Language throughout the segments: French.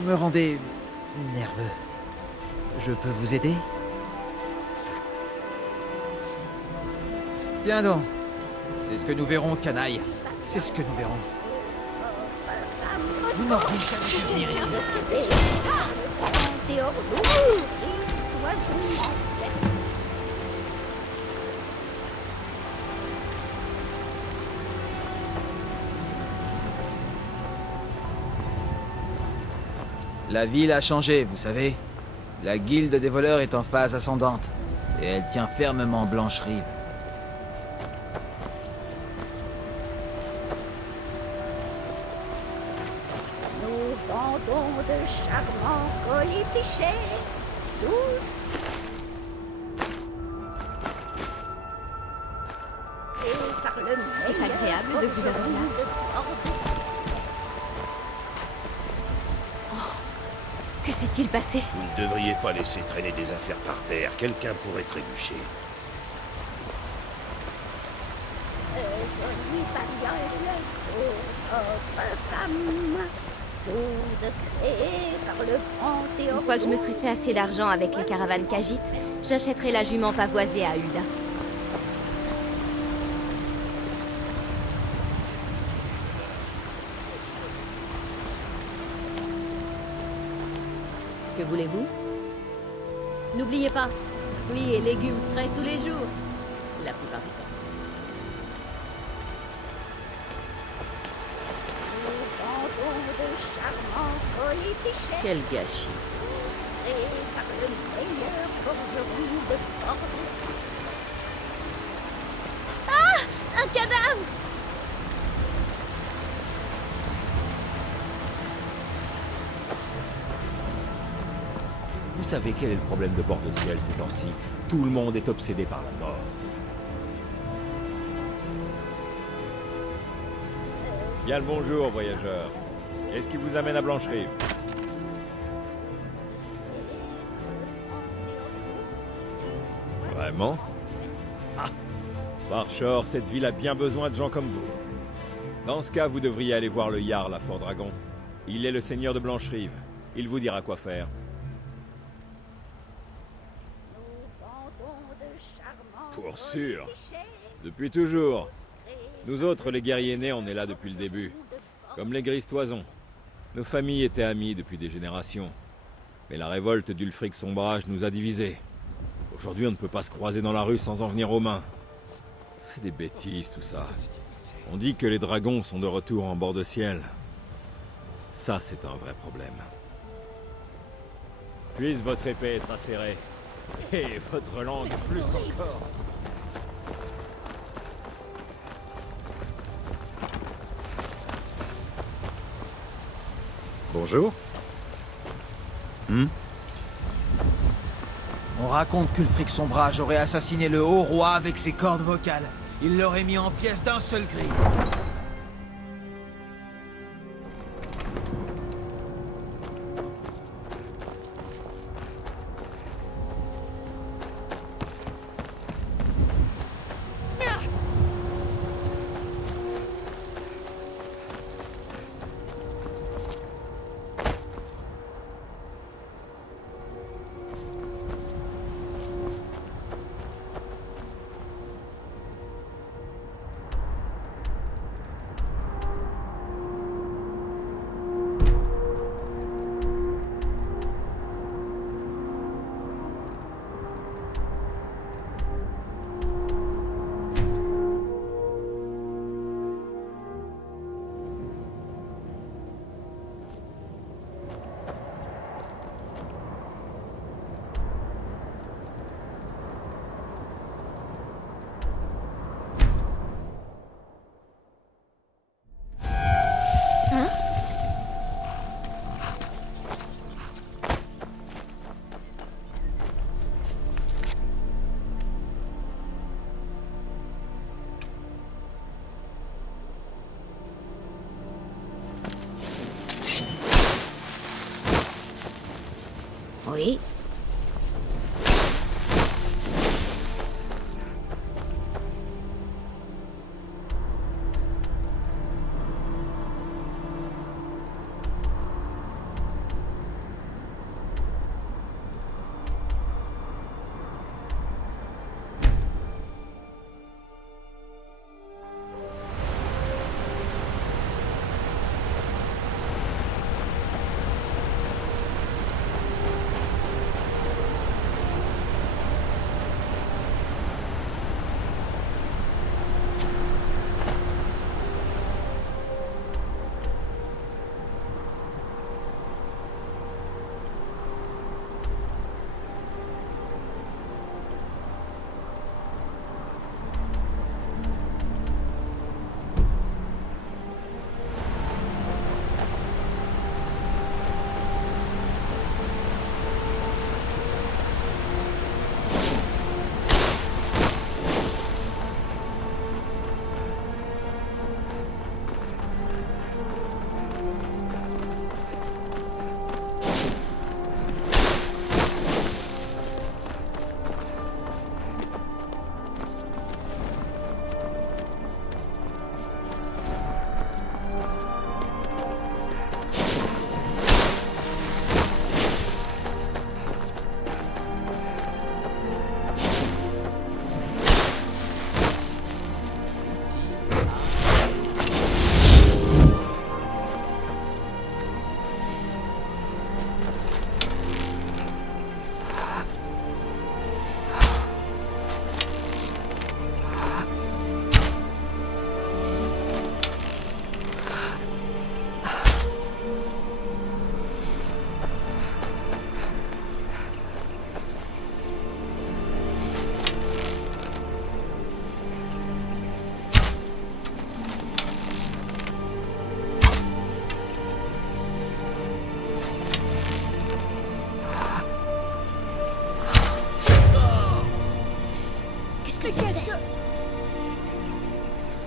Vous me rendez nerveux. Je peux vous aider? Tiens donc. C'est ce que nous verrons, canaille. C'est ce que nous verrons. Vous n'aurez jamais pu venir ici. La ville a changé, vous savez. La guilde des voleurs est en phase ascendante. Et elle tient fermement Blanche-Rive. Nous vendons de charmants colifichets, tous et par le C'est agréable de vous avoir là. Que s'est-il passé? Vous ne devriez pas laisser traîner des affaires par terre. Quelqu'un pourrait trébucher. Jolie variole pour votre femme, toutes créées par le grand Théodore. Une fois que je me serai fait assez d'argent avec les caravanes Khajiit, j'achèterai la jument pavoisée à Hulda. Que voulez-vous? N'oubliez pas, fruits et légumes frais tous les jours. La plupart du temps. Nous vendons de charmants colifichets, Quel gâchis. créés par le meilleur forgeron de Bordeaux. Un cadavre! Vous savez quel est le problème de Bord-de-Ciel ces temps-ci? Tout le monde est obsédé par la mort. Bien le bonjour, voyageurs. Qu'est-ce qui vous amène à Blanche-Rive? Vraiment? Ah! Parchor, cette ville a bien besoin de gens comme vous. Dans ce cas, vous devriez aller voir le Jarl à Fort-Dragon. Il est le seigneur de Blanche-Rive. Il vous dira quoi faire. Nous vendons de charmants Pour sûr. colifichets, Depuis toujours. créés Nous autres, les guerriers nés, on est là depuis le début. Comme les grises toisons. Nos familles étaient amies depuis des générations. Mais la révolte d'Ulfric Sombrage nous a divisés. Aujourd'hui, on ne peut pas se croiser dans la rue sans en venir aux mains. C'est des bêtises, tout ça. On dit que les dragons sont de retour en bord de ciel. Ça, c'est un vrai problème. Puisse votre épée être acérée. Et votre langue plus encore. Bonjour. On raconte qu'Ulfric Sombrage aurait assassiné le haut roi avec ses cordes vocales. Il l'aurait mis en pièces d'un seul cri.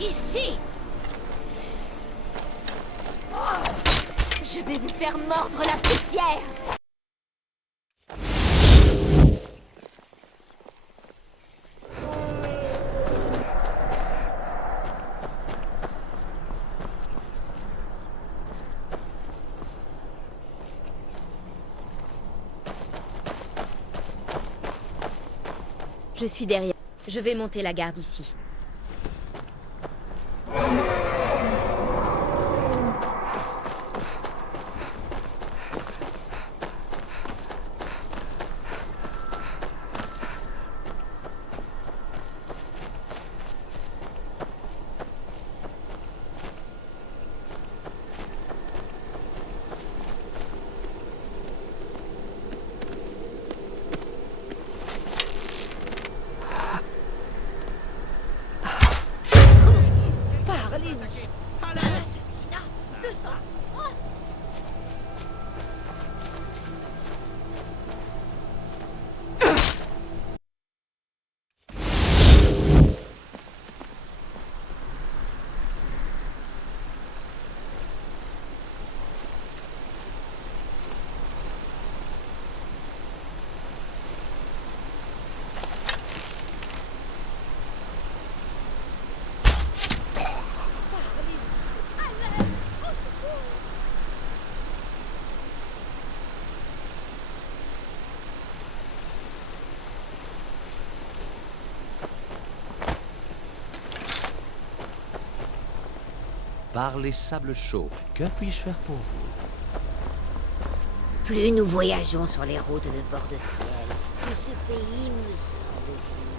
Ici! Je vais vous faire mordre la poussière. Je suis derrière. Je vais monter la garde ici. Par les sables chauds, que puis-je faire pour vous? Plus nous voyageons sur les routes de bord de ciel, plus ce pays me semble vide.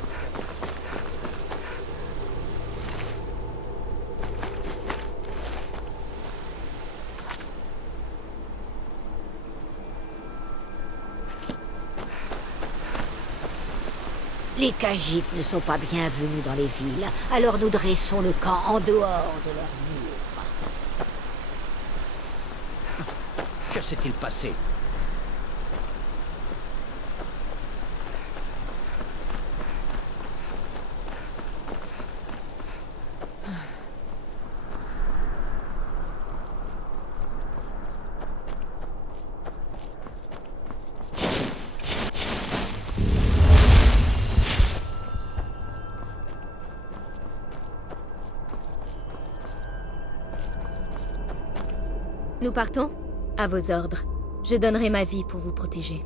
Les Khajiits ne sont pas bienvenus dans les villes, alors nous dressons le camp en dehors de leurs murs. Que s'est-il passé? Nous partons? À vos ordres. Je donnerai ma vie pour vous protéger.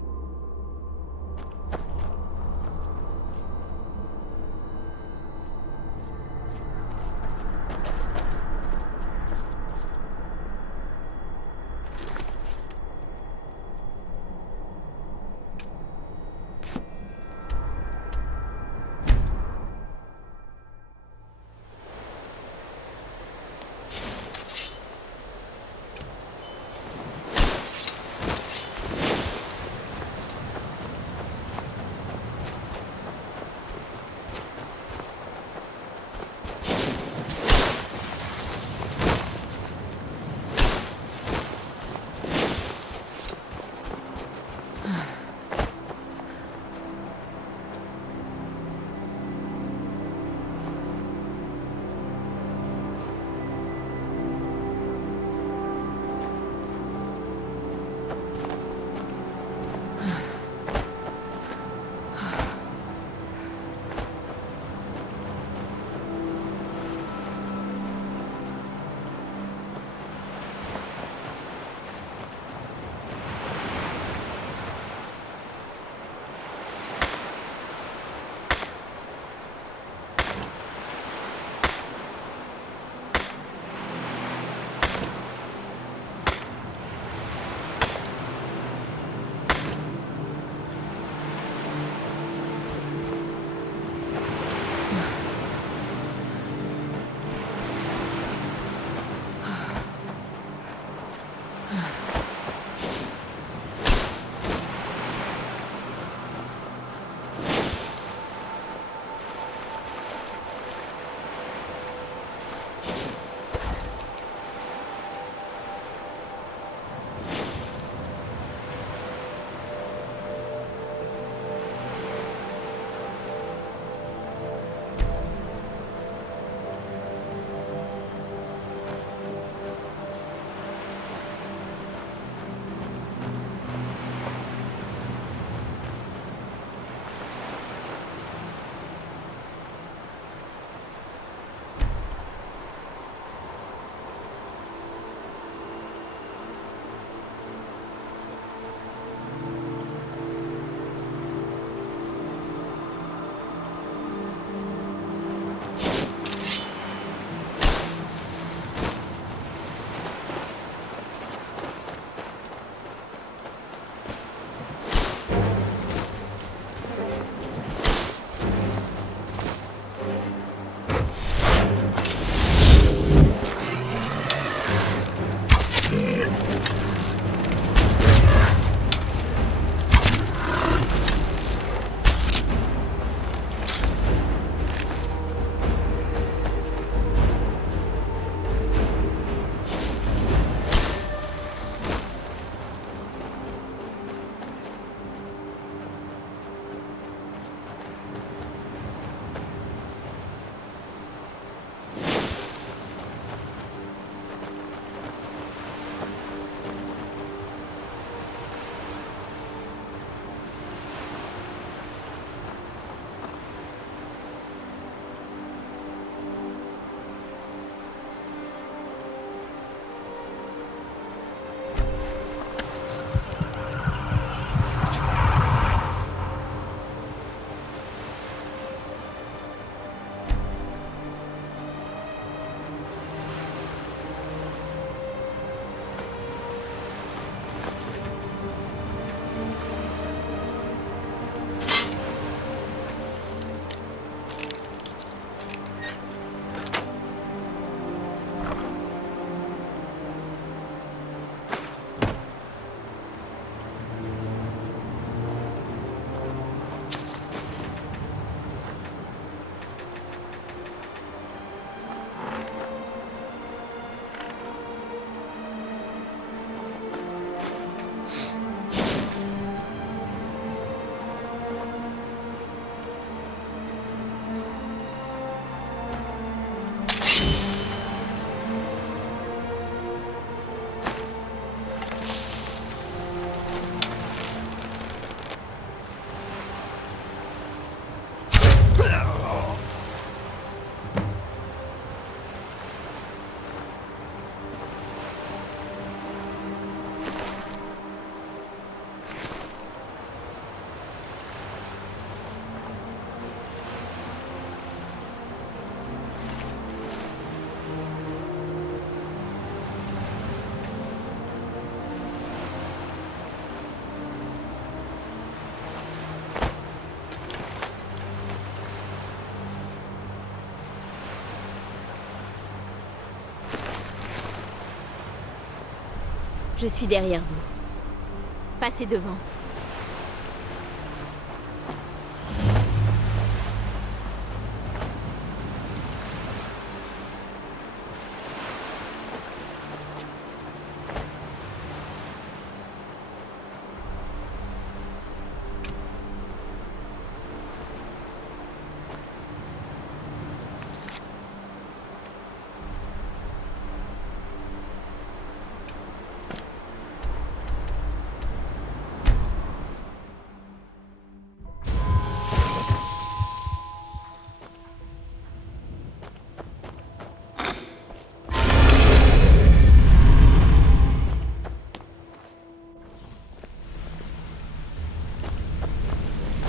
Je suis derrière vous. Passez devant.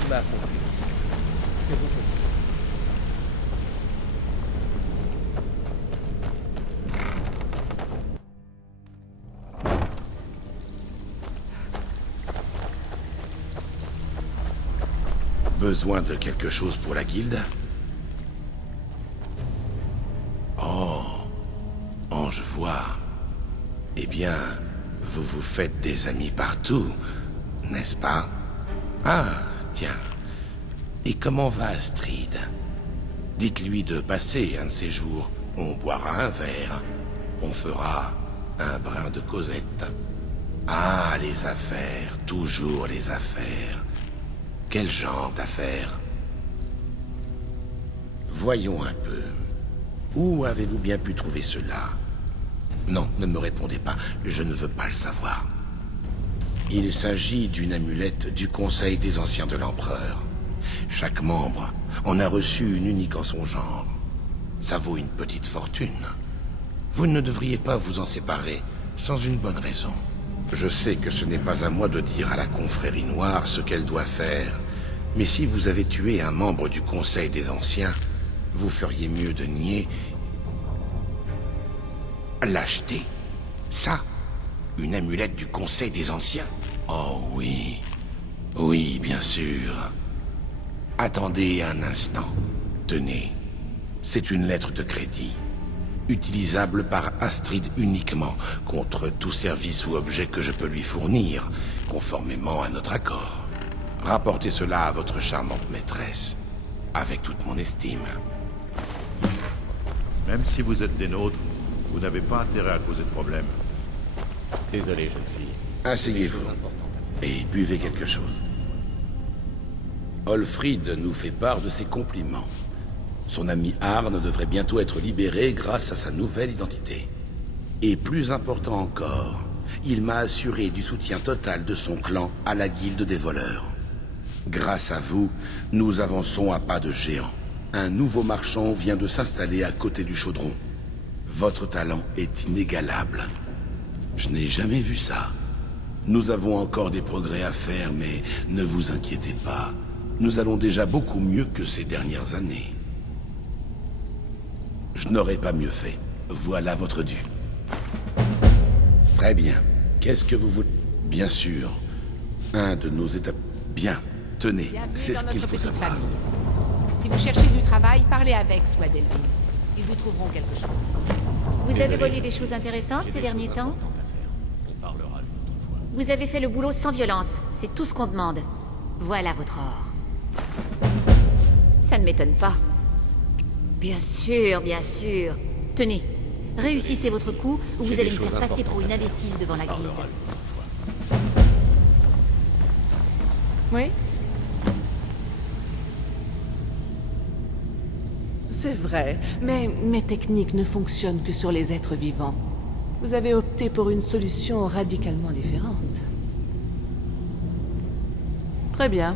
Ma complice. Que vous faites? Besoin de quelque chose pour la guilde? Oh, je vois. Eh bien, vous vous faites des amis partout, n'est-ce pas? Ah, tiens. Et comment va Astrid? Dites-lui de passer un de ces jours. On boira un verre. On fera un brin de causette. Ah, les affaires. Toujours les affaires. Quel genre d'affaires? Voyons un peu. Où avez-vous bien pu trouver cela? Non, ne me répondez pas. Je ne veux pas le savoir. Il s'agit d'une amulette du Conseil des Anciens de l'Empereur. Chaque membre en a reçu une unique en son genre. Ça vaut une petite fortune. Vous ne devriez pas vous en séparer sans une bonne raison. Je sais que ce n'est pas à moi de dire à la confrérie noire ce qu'elle doit faire, mais si vous avez tué un membre du Conseil des Anciens, vous feriez mieux de nier... L'acheter. Ça, une amulette du Conseil des Anciens. Oh oui. Oui, bien sûr. Attendez un instant. Tenez. C'est une lettre de crédit. Utilisable par Astrid uniquement, contre tout service ou objet que je peux lui fournir, conformément à notre accord. Rapportez cela à votre charmante maîtresse, avec toute mon estime. Même si vous êtes des nôtres, vous n'avez pas intérêt à causer de problème. Désolé, jeune fille. Asseyez-vous Des choses importantes à faire. et buvez quelque chose. Olfrid nous fait part de ses compliments. Son ami Arne devrait bientôt être libéré grâce à sa nouvelle identité. Et plus important encore, il m'a assuré du soutien total de son clan à la guilde des voleurs. Grâce à vous, nous avançons à pas de géant. Un nouveau marchand vient de s'installer à côté du chaudron. Votre talent est inégalable. Je n'ai jamais vu ça. Nous avons encore des progrès à faire, mais ne vous inquiétez pas. Nous allons déjà beaucoup mieux que ces dernières années. Je n'aurais pas mieux fait. Voilà votre dû. Très bien. Qu'est-ce que vous voulez? Bien sûr. Un de nos étapes... Bien. Tenez, Bienvenue c'est dans ce qu'il notre faut petite savoir. famille. Si vous cherchez du travail, parlez avec Sword Elvin. Ils vous trouveront quelque chose. Vous avez volé des choses intéressantes ces derniers temps? On parlera une autre fois. Vous avez fait le boulot sans violence. C'est tout ce qu'on demande. Voilà votre or. Ça ne m'étonne pas. Bien sûr, bien sûr. Tenez, réussissez votre coup ou vous J'ai allez des me faire choses passer pour une importantes à imbécile devant la On guilde. parlera une autre fois. Oui. C'est vrai, mais mes techniques ne fonctionnent que sur les êtres vivants. Vous avez opté pour une solution radicalement différente. Très bien.